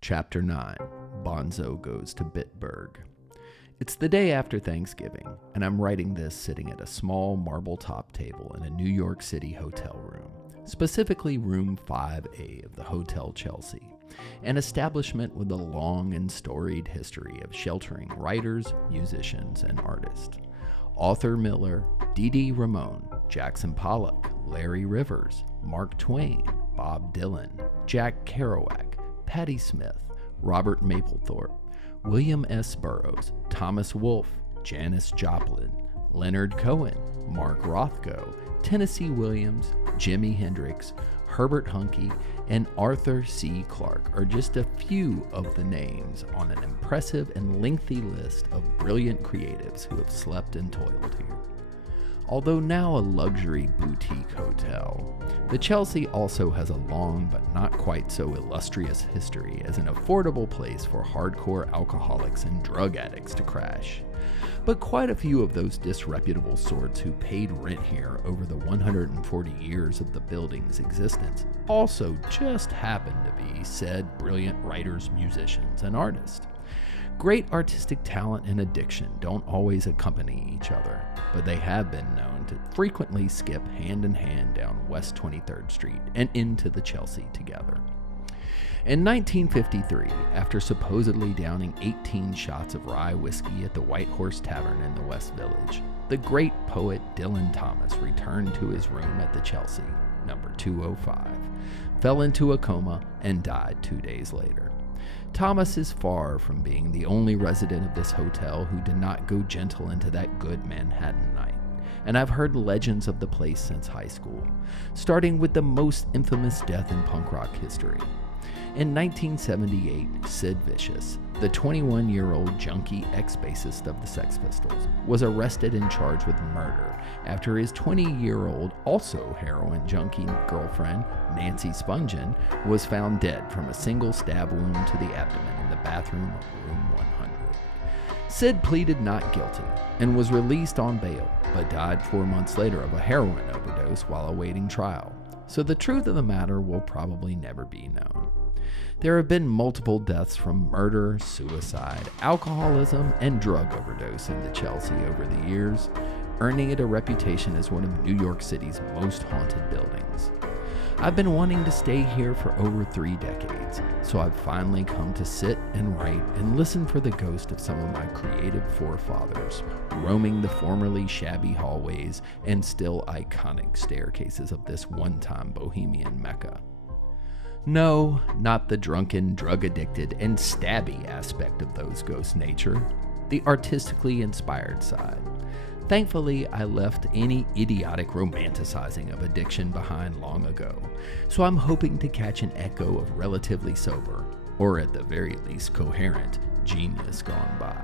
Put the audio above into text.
Chapter 9, Bonzo Goes to Bitburg. It's the day after Thanksgiving, and I'm writing this sitting at a small marble-top table in a New York City hotel room, specifically room 5A of the Hotel Chelsea, an establishment with a long and storied history of sheltering writers, musicians, and artists. Arthur Miller, Dee Ramone, Jackson Pollock, Larry Rivers, Mark Twain, Bob Dylan, Jack Kerouac, Patti Smith, Robert Mapplethorpe, William S. Burroughs, Thomas Wolfe, Janis Joplin, Leonard Cohen, Mark Rothko, Tennessee Williams, Jimi Hendrix, Herbert Huncke, and Arthur C. Clarke are just a few of the names on an impressive and lengthy list of brilliant creatives who have slept and toiled here. Although now a luxury boutique hotel, the Chelsea also has a long but not quite so illustrious history as an affordable place for hardcore alcoholics and drug addicts to crash. But quite a few of those disreputable sorts who paid rent here over the 140 years of the building's existence also just happened to be said brilliant writers, musicians, and artists. Great artistic talent and addiction don't always accompany each other, but they have been known to frequently skip hand in hand down West 23rd Street and into the Chelsea together. In 1953, after supposedly downing 18 shots of rye whiskey at the White Horse Tavern in the West Village, the great poet Dylan Thomas returned to his room at the Chelsea, number 205, fell into a coma, and died 2 days later. Thomas is far from being the only resident of this hotel who did not go gentle into that good Manhattan night, and I've heard legends of the place since high school, starting with the most infamous death in punk rock history. In 1978, Sid Vicious, the 21-year-old junkie ex-bassist of the Sex Pistols, was arrested and charged with murder after his 20-year-old, also heroin junkie girlfriend, Nancy Spungen, was found dead from a single stab wound to the abdomen in the bathroom of room 100. Sid pleaded not guilty and was released on bail, but died 4 months later of a heroin overdose while awaiting trial. So the truth of the matter will probably never be known. There have been multiple deaths from murder, suicide, alcoholism, and drug overdose in the Chelsea over the years, earning it a reputation as one of New York City's most haunted buildings. I've been wanting to stay here for over 3 decades, so I've finally come to sit and write and listen for the ghost of some of my creative forefathers, roaming the formerly shabby hallways and still iconic staircases of this one-time bohemian mecca. No, not the drunken, drug-addicted, and stabby aspect of those ghosts' nature, the artistically inspired side. Thankfully, I left any idiotic romanticizing of addiction behind long ago, so I'm hoping to catch an echo of relatively sober, or at the very least coherent, genius gone by.